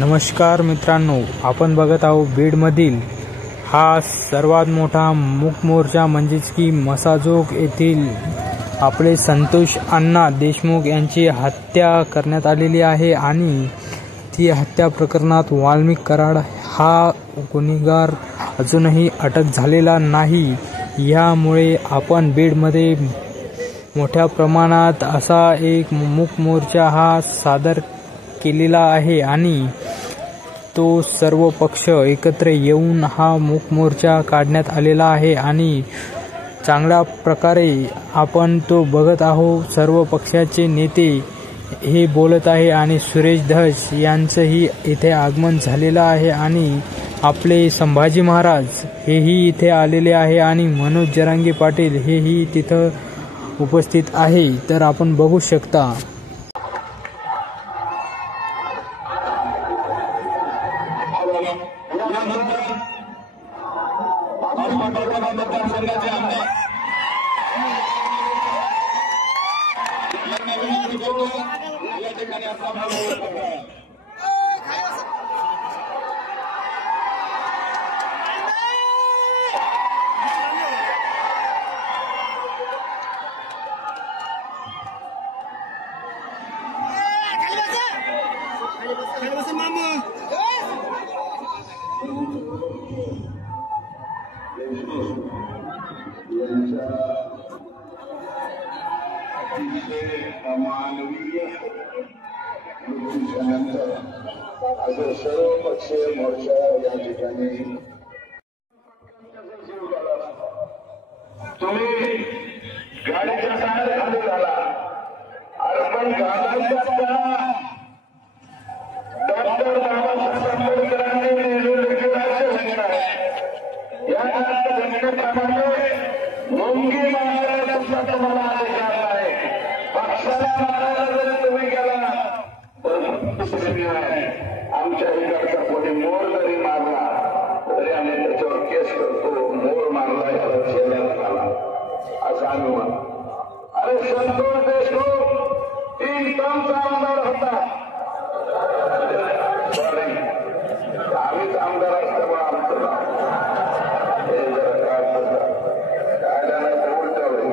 नमस्कार मित्रांनो, आपण बघत आहोत बीडमधील हा सर्वात मोठा मूक मोर्चा म्हणजेच की मसाजोग येथील आपले संतोष अण्णा देशमुख यांची हत्या करण्यात आलेली आहे आणि ती हत्या प्रकरणात वाल्मिक कराड हा गुन्हेगार अजूनही अटक झालेला नाही। यामुळे आपण बीडमध्ये मोठ्या प्रमाणात असा एक मूक मोर्चा हा सादर केलेला आहे आणि तो सर्व पक्ष एकत्र येऊन हा मूक मोर्चा काढण्यात आलेला आहे आणि चांगल्या प्रकारे आपण तो बघत आहोत। सर्व पक्षाचे नेते हे बोलत आहे आणि सुरेश धस यांचंही इथे आगमन झालेलं आहे आणि आपले संभाजी महाराज हेही इथे आलेले आहे आणि मनोज जरांगे पाटील हेही तिथं उपस्थित आहे। तर आपण बघू शकता। आज सर्व पक्षीय मोर्चा या ठिकाणी तुम्ही गाडीच्या बाहेर खाली झाला अर्पण डॉक्टर बाबासाहेब आंबेडकरांनी लिहिलेली राज्यघटना आहे। या राज्यघटनेप्रमाणे मुंगी मारायला सुद्धा तुम्हाला अधिकार आहे। पक्षाला मारायला जरी तुम्ही गेला आमच्या इकडचा कोणी मोर जरी मारला तरी आम्ही त्याच्यावर केस करतो। मोर मारला याला जेलण्यात आला असं आम्ही म्हणतो। अरे संतोष देशमुख 3 टर्मचा आमदार होता। आम्हीच आमदार असल्यामुळे आमचं हे जरा कायदा नाही तर उलट होईल।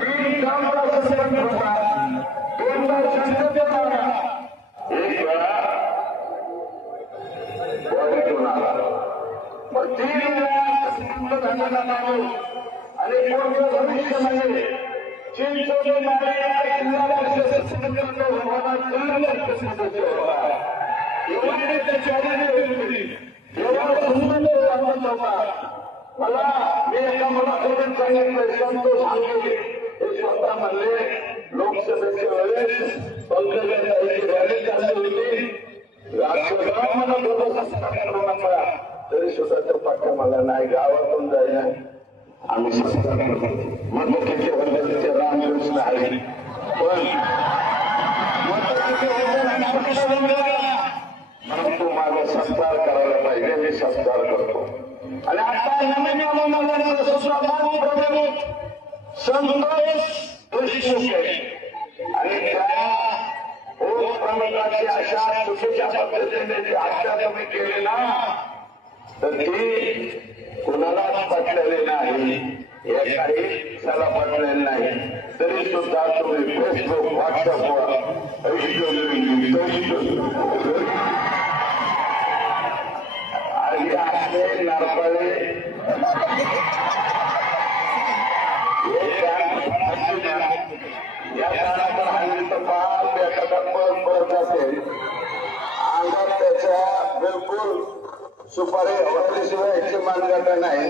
3 टर्मचा सरपंच होता। 2दा संसदेत आला, एक वेळा बॉडीतून आला। मग 3 वेळा धंदा मारून आणि पुढच्या भविष्यामध्ये चिंचोली मारेला जिल्हा परिषद सदस्य होता, जिल्हा परिषद सदस्य होता। एवढी त्याची आलेली होती, एवढा सुंदर वाटत होता मला। मी एका मुलाखतीत सांगितलं, संतोष आंबे हे स्वतः म्हणले लोकसभेच्या वेळेस पंकजाताईची रॅली चालली होती, राष्ट्रगाव म्हणत होतं कार्यक्रमाला, तरी सुद्धा तो पक्का मला नाही गावातून जायला आम्ही सत्कार करतो। मतपेटीचे वडिलांचे रामकृष्ण आहे पण परंतु माझा सत्कार करायला पाहिजे, मी सत्कार करतो। आणि आता नवीन प्रमुख संतोष देशमुख आहे आणि त्या प्रमुखाची अशा चुकीच्या पद्धतीने जी हत्या तुम्ही केली ना तर ती कुणालाच पटलेली नाही, हे काही त्याला पटलेलं नाही। तरी सुद्धा तुम्ही फेसबुक व्हॉट्सअपवर आणि असले नारपाळे या कारणावर हल्ली तर पाच एखादा पळत जाते अंगात त्याच्या बिलकुल सुपारी हवालीशिवाय याची मानगटा नाही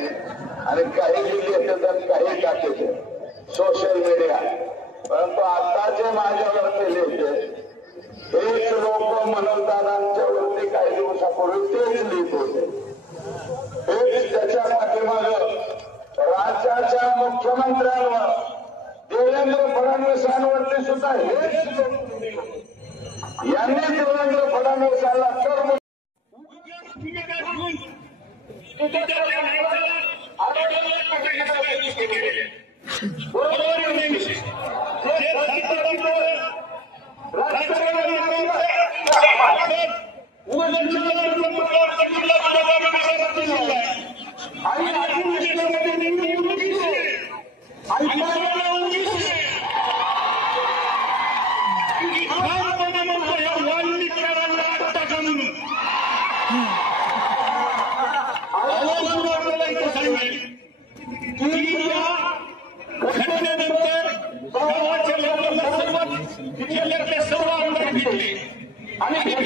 आणि काही लिहिली येते तर काही टाकायचे सोशल मीडिया। परंतु आता जे माझ्यावर केले हेच लोक मनोदानांच्या वरती काही दिवसापूर्वी तेच लिहित होते। हेच त्याच्या पाठीमाग राज्याच्या मुख्यमंत्र्यांवर देवेंद्र फडणवीसांवरती सुद्धा हेच यांनी देवेंद्र फडणवीसांना कर्म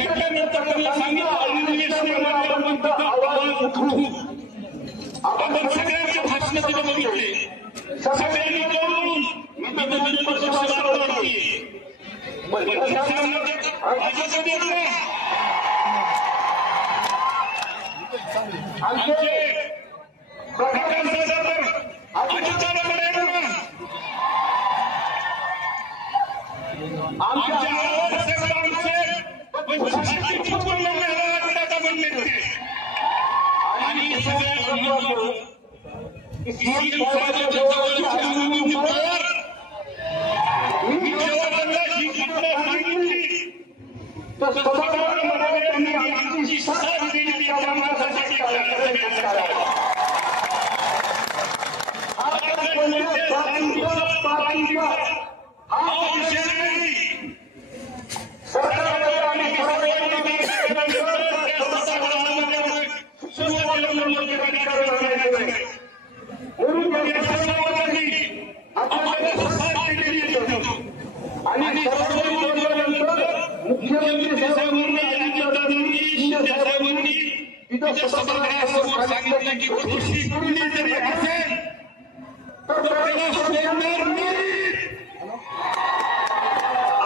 बैठकीनंतर त्यांना सांगितलं आपण तिथं आवाज उठवू. आपण सगळ्यांचे भाषण तिथे बघितले, सगळ्यांनी करून मी पक्ष सांगितलं की खुशी कुणी जरी असेल तर त्याला सोडणार नाही.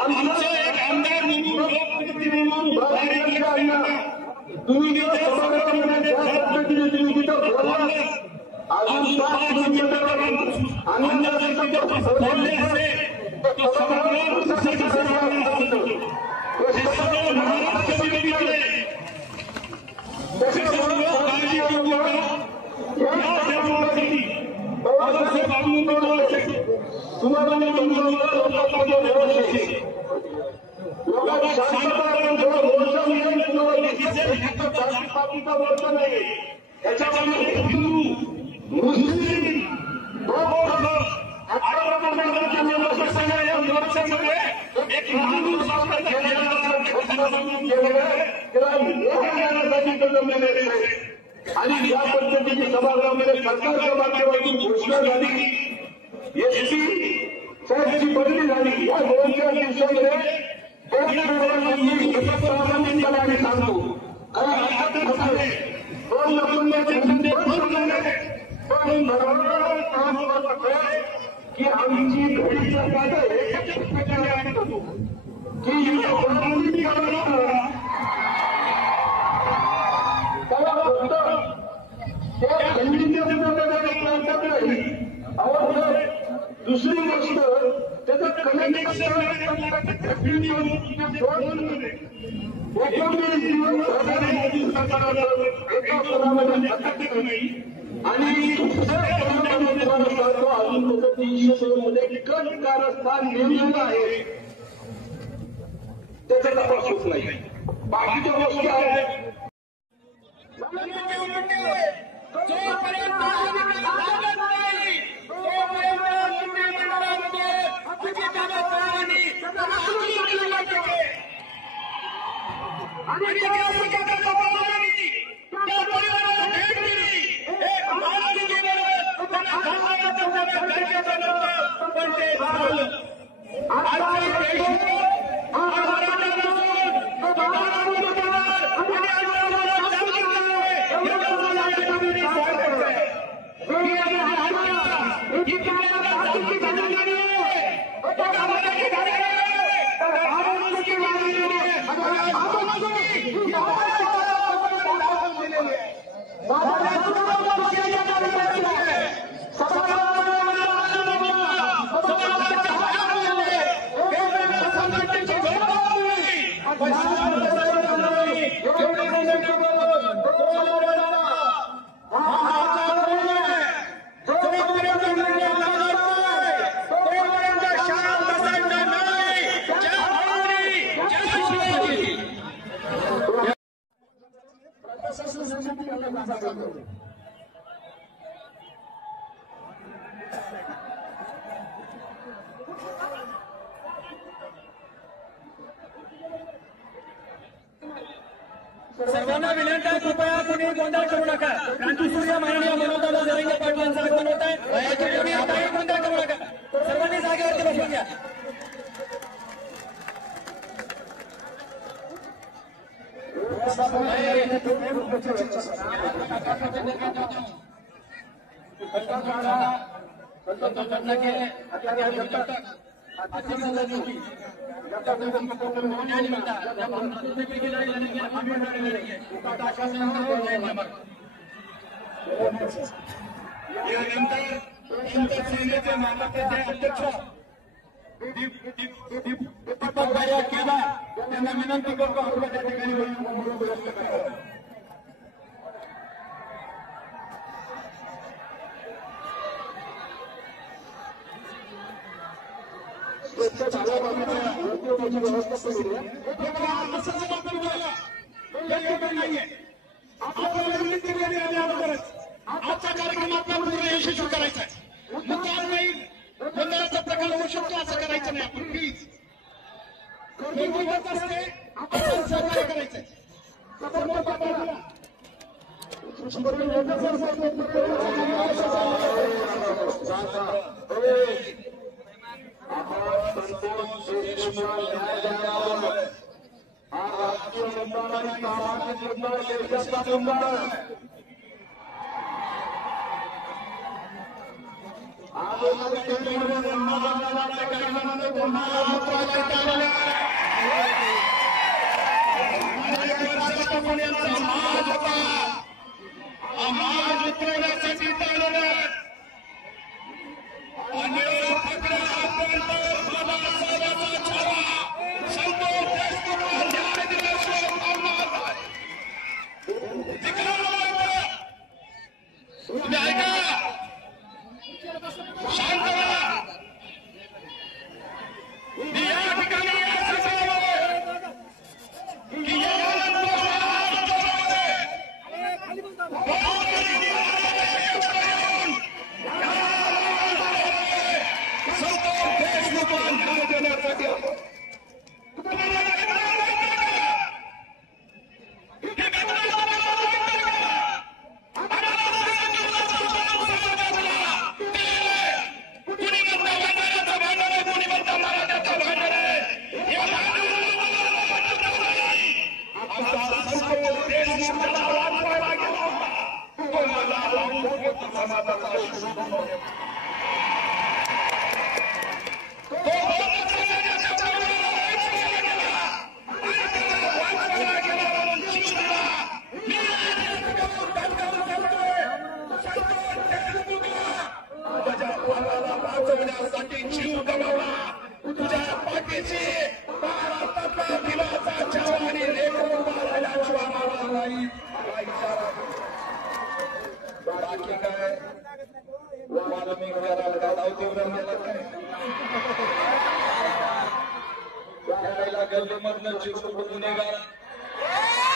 आमचा एक आमदार म्हणून लोकप्रतिनिधी म्हणून तुम्ही ज्या पद्धतीने तुम्ही तिथं बोलला अजून 5 किलोमीटरवरून बोलले असेल तो सगळं महाराष्ट्र निघाले. आणि या पद्धतीची सभागृहामध्ये सरकारच्या माध्यमातून घोषणा झाली, एसटी साहेबची बदली झाली. या 2-4 दिवसामध्ये आम्ही सांगतो कारण की आमची घडीचा कायदा दुसरी गोष्ट त्याचं कनेक्शन आणि अजून 300 मध्ये कट कारस्थान नेमलेलं आहे, त्याचा तपास होत नाही. बाकीच्या गोष्टी आहेत सर्वांना विनंती आहे, कृपया कुणी गोंधळ करू नका. क्रांतीसूर्य माननीय मनोजदादा जरंगे पाटलांचं आगमन होत आहे. कुणी काही गोंधळ करू नका. सर्वांनी जागेवरती बसून घ्या. सेनेचे महाराष्ट्राचे अध्यक्ष दीपक भाई केला त्यांना विनंती करतो आपल्या त्या ठिकाणी व्यक्त करावं. आजचा कार्यक्रम आपल्याला यशस्वी करायचा आहे. मुद्दा नाही गोंधळाचा प्रकार होऊ शकतो असं करायचं नाही. आपण प्लीज गर्दी होत असते आपण सहकार्य करायचंय.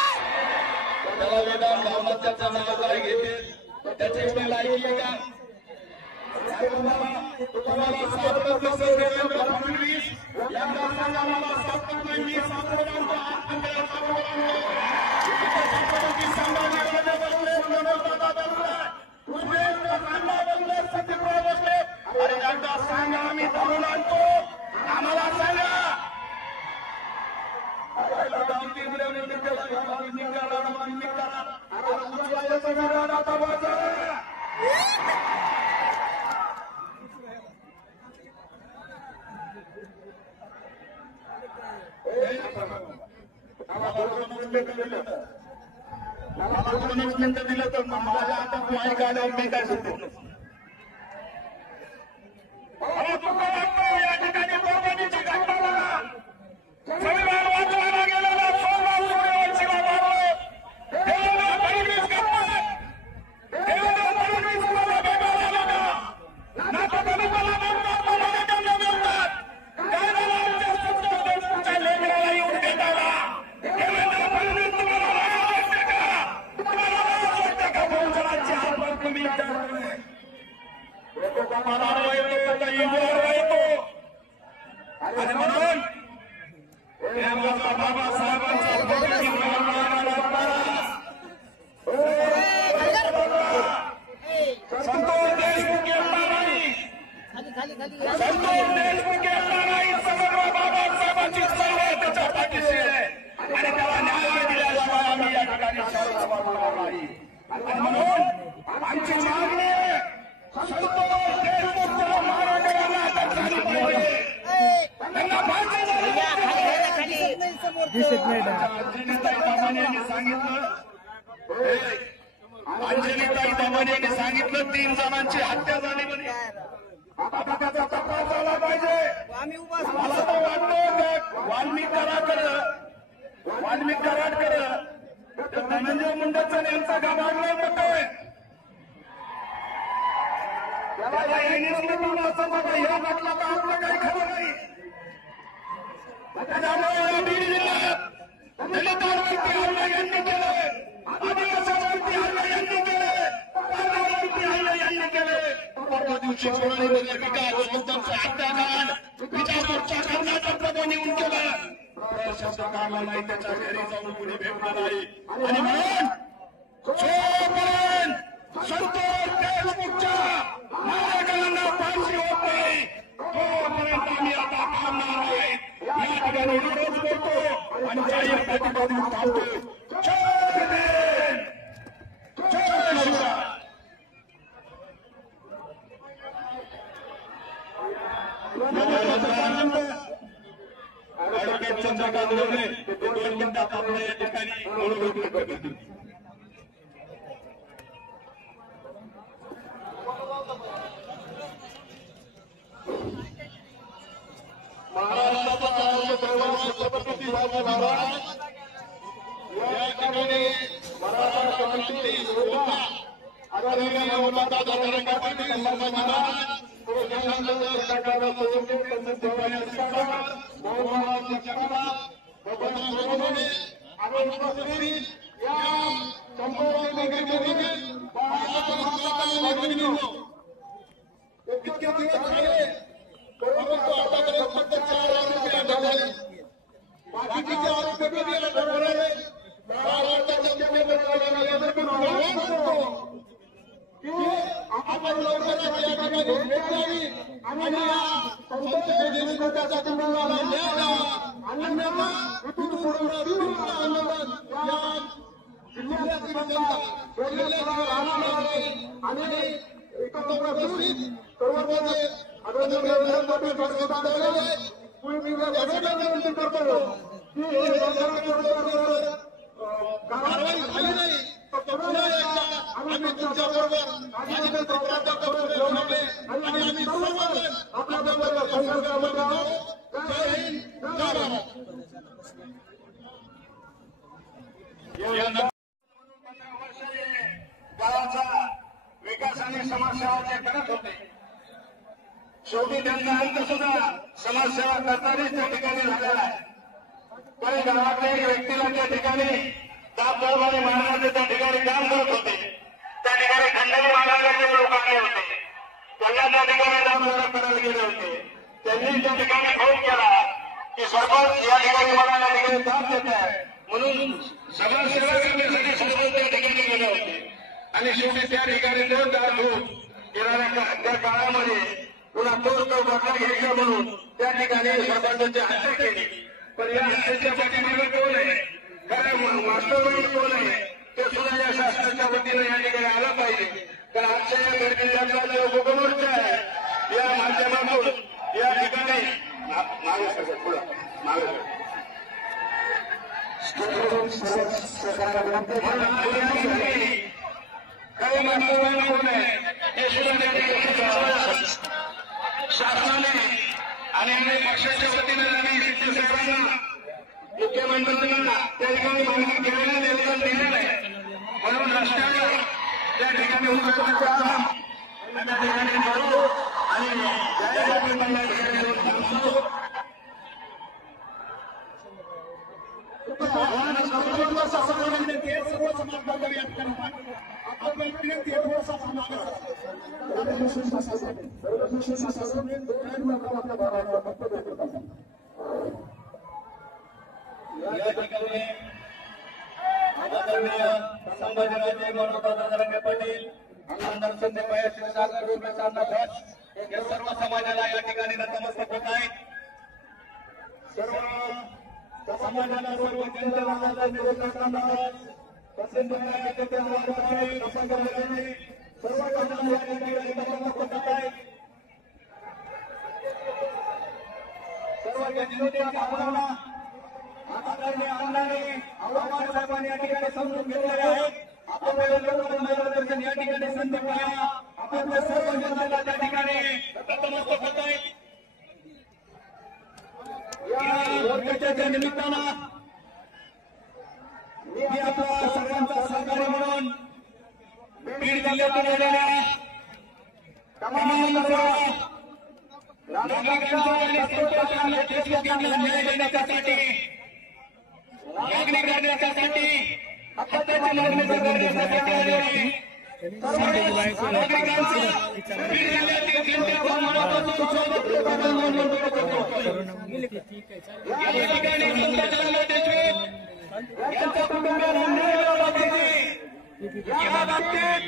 त्याला वेदांत भावना त्याचं नाव काय घेते त्याची एवढी लायकी आहे का? तुम्हाला 7 देवेंद्र फडणवीस यांना सांगा मला 7 मी 7 वर्षांचा अरे एकदा सांगा आम्ही धरून आणतो आम्हाला सांगा. मिनिटं दिलं तर माझ्या आता माई गाड्यावर मी काय सुटतो. या ठिकाणी बोर्गणीची घटना बघा. संविधान वाचवायला गेलेला सोमवार सूर्यवंशीला मारलं. देवेंद्र फडणवीस करतात. देवेंद्र फडणवीस मला बेगाला लागा नाटक मला म्हणतात मला दंड मिळतात. काय झालं आमच्या संतोष देशमुखच्या लेकराला येऊन देताना देवेंद्र फडणवीस तुम्हाला लाज वाटते का? तुम्हाला लाज वाटते का? बहुजनाची हात तुम्ही मला येतो का इंदोर येतो आणि म्हणून आमची मागणी आहे, संतोष देशमुखच्या महाराजांना अटक झाली पाहिजे. त्यांना फाशी झाली पाहिजे. अंजनीताई दमाने यांनी सांगितलं, अंजनीताई दमाने यांनी सांगितलं 3 जणांची हत्या झाली म्हणे. आता त्याचा तपास झाला पाहिजे. मला तर वाटतं वाल्मिक कराडकर धनंजय मुंडेचं यांचा गाभारला होतोय. त्याला असं बघा, हे म्हटलं तर आपलं काही खरं नाही. त्याच्यामुळे या बीड जिल्ह्यात दलितांवरती हल्ला यांनी केले, आदिवासींवरती हल्ला यांनी केले, पारधाऱ्यांवरती हल्ला यांनी केले. परवा दिवशी विकास हत्याकांड विजापूरच्या कर्नाटकमध्ये नेऊन केलं. प्रशस्त काढला नाही, त्याच्या घरी जाऊन कुणी भेटलं नाही. आणि म्हणून जोपर्यंत संतोष देशमुखच्या महाराजांना फाशी होत नाही तोपर्यंत आम्ही आता थांबणार नाही. या ठिकाणी विरोध करतो आणि जाहीर प्रतिपादन थांबतो. जय भीम, जय शिवराय. ॲडव्होकेट चंद्रकांत गोरे 2 मिनिटात आपल्या या ठिकाणी मनोगत व्यक्त करतील. महाराष्ट्राचा दैवत छत्रपती शिवाजी महाराज या ठिकाणी मराठा क्रांती योद्धा आदरणीय नवलखा दादा पाटील संभाजी महाराज इतके दिवस झाले परंतु आतापर्यंत फक्त 4 आरोपी झाले. बाकीचे आरोपी कधी बरोबर आहे. महाराष्ट्राच्या मुख्यमंत्र्यांना आपण लवकरात या ठिकाणी भेट द्यावी आणि संतोष देशमुखाच्या कुटुंबाला न्याय द्यावा. अन्यथा इथून पूर्ण आंदोलन या जिल्ह्यातील जनता बोललेल्या राहणार नाही. आणि एकत्र बसून सर्वमध्ये आदरणीय विनंती करतो की कारवाई झाली नाही तर पुन्हा एकदा आम्ही तुमच्याबरोबर ठेवले आणि आम्ही सर्वजण आपल्याबरोबर संघर्षामध्ये आहोत. जय हिंद, जय भारत. गावाचा विकास आणि समाजसेवाचे करत होते. शेवटी त्यांचा अंत सुद्धा समाजसेवा करतानाच त्या ठिकाणी झालेला आहे. काही गावातल्या एक व्यक्तीला त्या ठिकाणी दाबदरबारी मारण्याचे त्या ठिकाणी काम करत होते. त्या ठिकाणी खंडणी मागणारे लोक आले होते. त्यांना त्या ठिकाणी दाबदरा करायला गेले होते. त्यांनी त्या ठिकाणी फोन केला की सरपंच या ठिकाणी मला या ठिकाणी दाब देत आहे म्हणून समाजसेवा करण्यासाठी सरपंच त्या ठिकाणी गेले होते. आणि शेवटी त्या ठिकाणी दार ठेवून येणाऱ्या त्या काळामध्ये पुन्हा तो बदला घ्यायचा म्हणून त्या ठिकाणी सरपंचाची हत्या केली. पण या हत्येच्या पाठीमागे कोण आहे, खरं मास्टर माइंड कोण आहे ते सुद्धा या शासनाच्या वतीनं या ठिकाणी आलं पाहिजे. पण आजच्या या बीड जिल्ह्यातला जो उपमोर्चा आहे या माध्यमातून या ठिकाणी काही मास्टर माइंड कोण आहे हे सुद्धा त्या ठिकाणी शासनाने आणि अनेक पक्षाच्या वतीने आम्ही शिंदे साहेबांना मुख्यमंत्र्यांना त्या ठिकाणी मागणी केलेलं निवेदन दिलेलं आहे. म्हणून रस्त्यावर त्या ठिकाणी उतरण्याचं काम त्या ठिकाणी करू आणि जाहीर या ठिकाणी आदरणीय संभाजीराजे मनोहरदादा पाटील आमदार संदीप भाई क्षीरसागर रुग्णाचा ध्वज हे सर्व समाजाला या ठिकाणी नतमस्तक होत आहेत. सर्व समाजाला सर्व जनतेला निरोप करताना तसेच सर्व जनतेच्या भावना आदरणीय आमदार आव्हाड साहेबांनी या ठिकाणी समजून घेतलेले आहेत. आपल्याला मार्गदर्शन या ठिकाणी संधी मिळाला. आपल्या सर्व जनतेला त्या ठिकाणी नतमस्तक होत आहे. या मोर्चाच्या निमित्तानं मी आपला सर्वांचा सहकारी म्हणून बीड जिल्ह्यातून आलेल्या तमाम नागरिकांचा आणि संतोषाला न्याय देण्यासाठी मागणी करण्यासाठी हक्काची मागणी करण्यासाठी आलेले नागरिकांचा बीड जिल्ह्यातील जनतेचा मनापासून स्वागत या ठिकाणी संतोषाला देशमुख यांच्या कुटुंबियांना न्याय मिळाला पाहिजे. या बाबतीत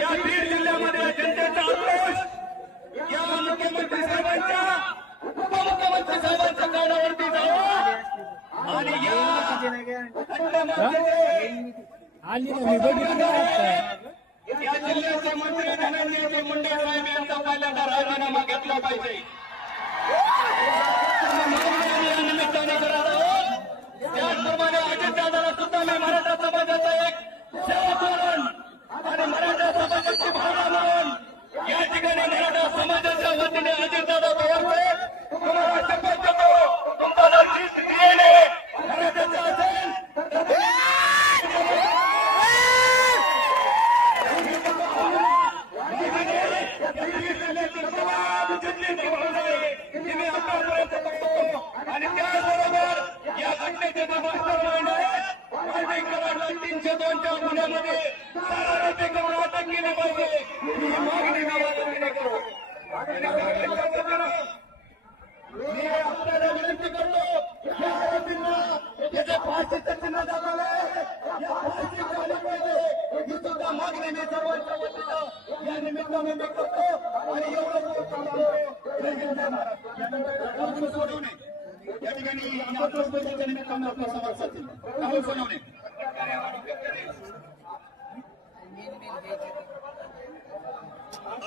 या बीड जिल्ह्यामध्ये जनतेचा आक्रोश या मुख्यमंत्री साहेबांच्या उपमुख्यमंत्री साहेबांच्या कानावरती जावा आणि या जिल्ह्याचे मंत्री धनंजय मुंडे साहेब यांचा पहिल्यांदा राजीनामा घेतला पाहिजे. निमित्ताने करत आहोत. त्याचप्रमाणे अजितदादाला सुद्धा मी मराठा समाजाचा एक सेवक म्हणून आणि मराठा समाजाची भावना म्हणून या ठिकाणी मराठा समाजाच्या वतीने अजितदादा पवार तुम्हाला शपथ देतो. तुम्हाला लिस्ट दिलेले मराठ्याचं असेल आणि त्याचबरोबर या घटनेचे जे मास्टर माइंड आहे 302च्या गुन्ह्यामध्ये अटक केली पाहिजे ही मागणी मी या ठिकाणी करतो. मी आपल्याला विनंती करतो या आरोपींना याच्या फाशीचं चिन्ह दाखवलं या फाशी झाली पाहिजे ही सुद्धा मागणी मी सर्वांच्या वतीनं या निमित्ताने मी करतो. आणि एवढंच राहुल सोनवणे या ठिकाणी आंदोलनाच्या निमित्तानं आपला संवाद साधतील. राहुल सोनवणे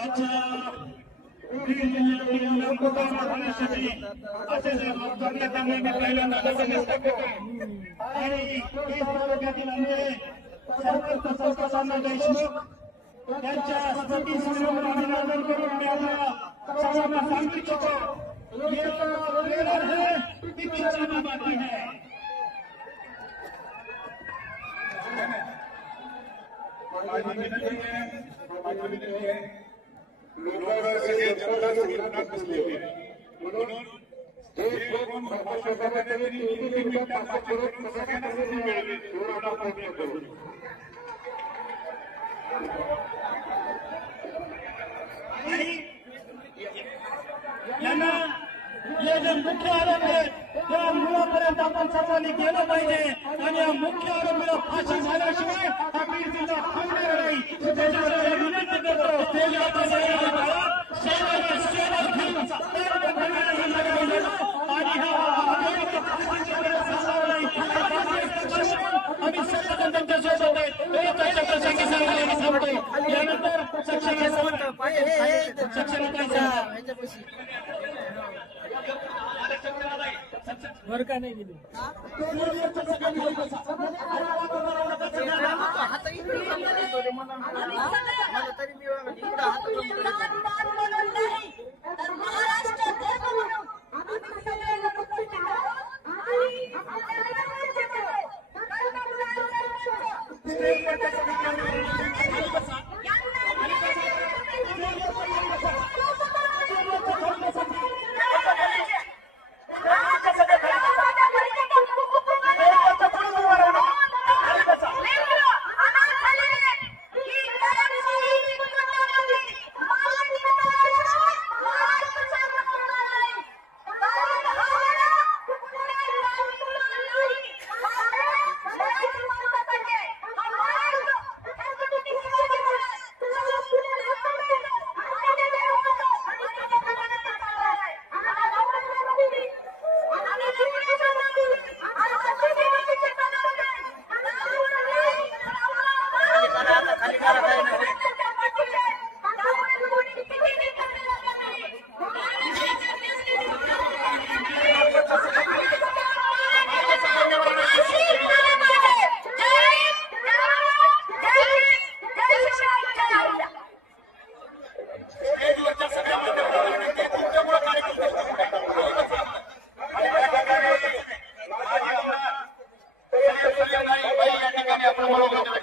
अच्छा बीड जिल्ह्यातील लोकप्रबोधन होण्यासाठी असे नेत्यांना मी पहिल्यांदा नतमस्तक होतो. आणि बीड तालुक्यातील आमचे सरपंच संतोषांना देशमुख त्यांच्या स्मृतीसमोर अभिवादन करून मी आपल्या सर्वांना सांगू इच्छितो ये तो ट्रेलर है पिक्चर में बाकी है. म्हणून एक दोन यांना हे जे मुख्य आरोप आहे त्या मुळापर्यंत आपण सर्वांनी गेलं पाहिजे. आणि या मुख्य आरोपीला फाशी झाल्याशिवाय हा बीड जिल्हा थांबणार नाही. त्याच्यासाठी विनंती करतो आम्ही सर्वजण त्यांच्या सोबत आहेत. प्रसंगी सांगायला सांगतोय. यानंतर सक्षम वर का नाही गेली आपण बोलवतो